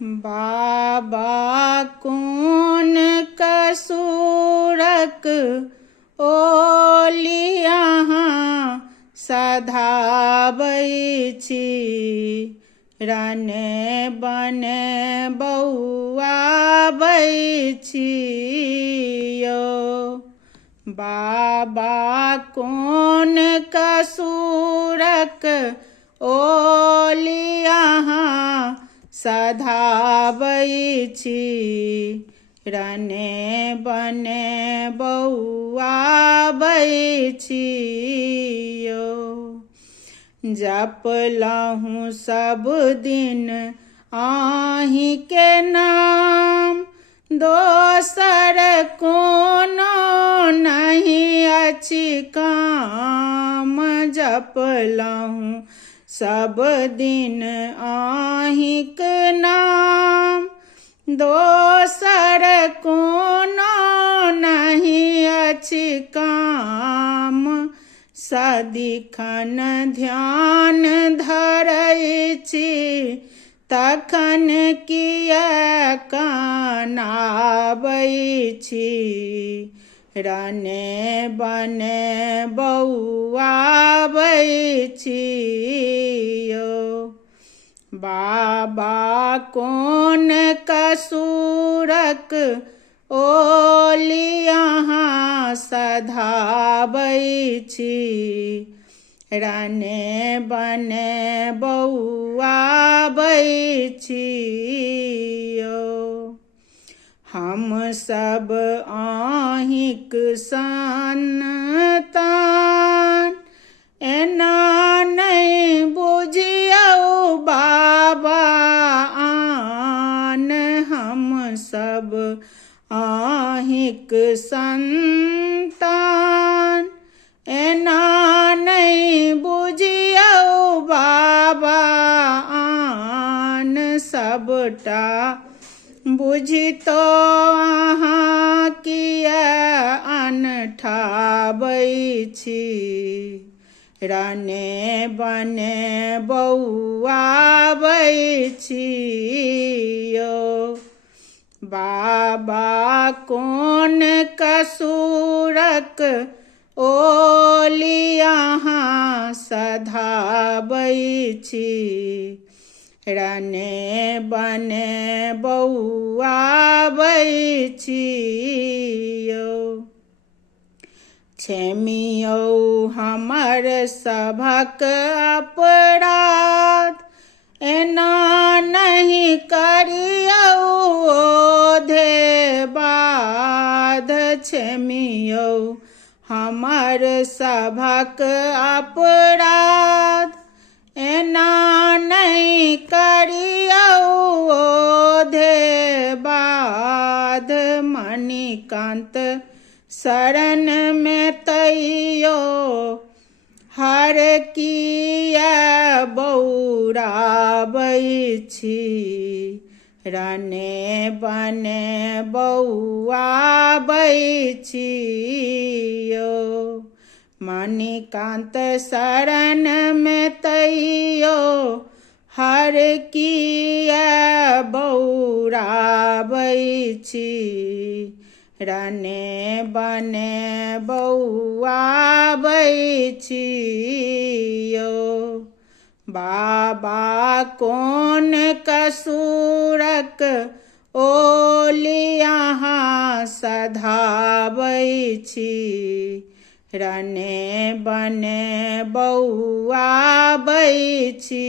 बाबा कोन कसुरक ओलियाहाँ सधाबै छी, रने बने बौआबै छी यो। बाबा कोन कसुरक ओलियाहाँ सधाबै छी, रने बने बौआबै छी यो। जपलहुँ सब दिन अहिंके नाम, दोसर कोनो नहीं अछि काम। जपलहुँ सब दिन अहिंके नाम, दोसर कोनो नहीं अछि काम। सदिखन ध्यान धरै छी, तखन किया कानाबै छी, रने बने बौआबै छी यो। बाबा कोन कसुरक ओलियाहाँ सधाबै छी, रने बने बौआबै छी यो। हम सब अहिंक संतान, एना नहीं बुझियौ बाबा आन। हम सब अहिंक संतान, एना नहीं बुझियौ बाबा आन। सबटा बुझितो अहाँ किया अनठाबै छी, रने बने बौआबै छी यो। बाबा कोन कसुरक ओलियाहाँ सधाबै छी, रने बने बौआबै छी यो। क्षमियौ हमर सभक अपराध, एना नहीं करियौ ओधे बाध। क्षमियौ हमर सभक अपराध, एना नहीं करियौ ओधे बाध। मणिकान्त शरण में तैयो हर किया बौराबै छी, रने बने बौआबै छी यो। मणिकान्त शरण में तैयो हर किया बौराबै छी, रने बने बौआबै छी यो। बाबा कोन कसुरक ओलियाहाँ सधाबै छी, रने बने बौआबै छी